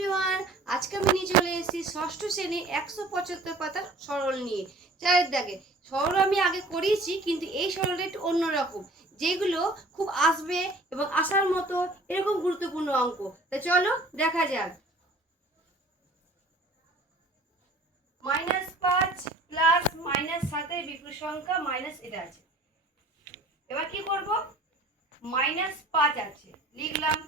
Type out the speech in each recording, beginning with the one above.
Everyone, আজকে আমি নিয়ে চলে এসেছি ষষ্ঠ শ্রেণী 175 পাতার সরল নিয়ে। চারের দাগে সরল আমি আগে করিয়েছি, কিন্তু এই সরলটা একটু অন্যরকম, যেগুলো খুব আসবে এবং আসার মতো এরকম গুরুত্বপূর্ণ অঙ্ক। তা চলো দেখা যাক। -5 প্লাস -7 বিপুল সংখ্যা মাইনাস এটা আছে। এবার কি করব? -5 আছে, লিখলাম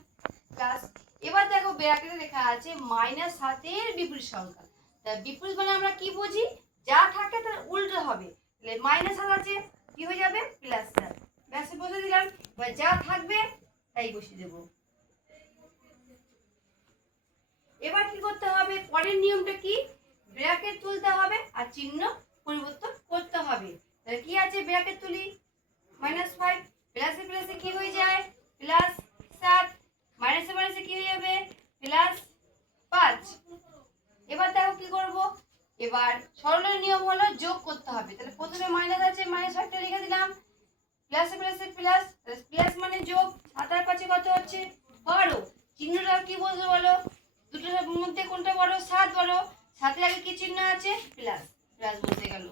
প্লাস। এবার দেখো ব্র্যাকেটে লেখা আছে -7 বিপুল সংখ্যা। তা বিপুল মানে আমরা কি বুঝি? যা থাকে তার উল্টো হবে। তাহলে -7 আছে, কি হয়ে যাবে? +7। ব্যাস বসে দিলাম। এবার যা থাকবে তাই বসিয়ে দেব। এবার কি করতে হবে? পরের নিয়মটা কি? ব্র্যাকেট তুলতে হবে আর চিহ্ন পরিবর্তন করতে হবে। তাহলে কি আছে? ব্র্যাকেট তুলি, -5 প্লাসে প্লাসে কি হয়ে যায়? +7, মাইনাসে মাইনাসে কি হয়ে যাবে? +5। এবার দেখো কি করব? এবার সরলের নিয়ম হলো যোগ করতে হবে। তাহলে প্রথমে মাইনাস আছে, -5টা লিখে দিলাম, প্লাসে প্লাসে প্লাস, প্লাস মানে যোগ। 7 আর 5 কত হচ্ছে? 12। চিহ্নটা কি বলবো বলো? দুটোর মধ্যে কোনটা বড়? 7 বড়। 7 এর আগে কি চিহ্ন আছে? প্লাস। প্লাস বসে গেল।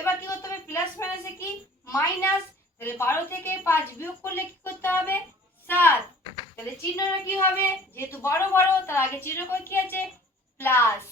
এবার কি করতে হবে? প্লাস মাইনাসে কি? মাইনাস। তাহলে 12 থেকে 5 বিয়োগ করলে কি করতে হবে? 7। তাহলে চিহ্নটা কি হবে? যেহেতু বড় বড়, তার আগে চিহ্ন কি আছে? প্লাস।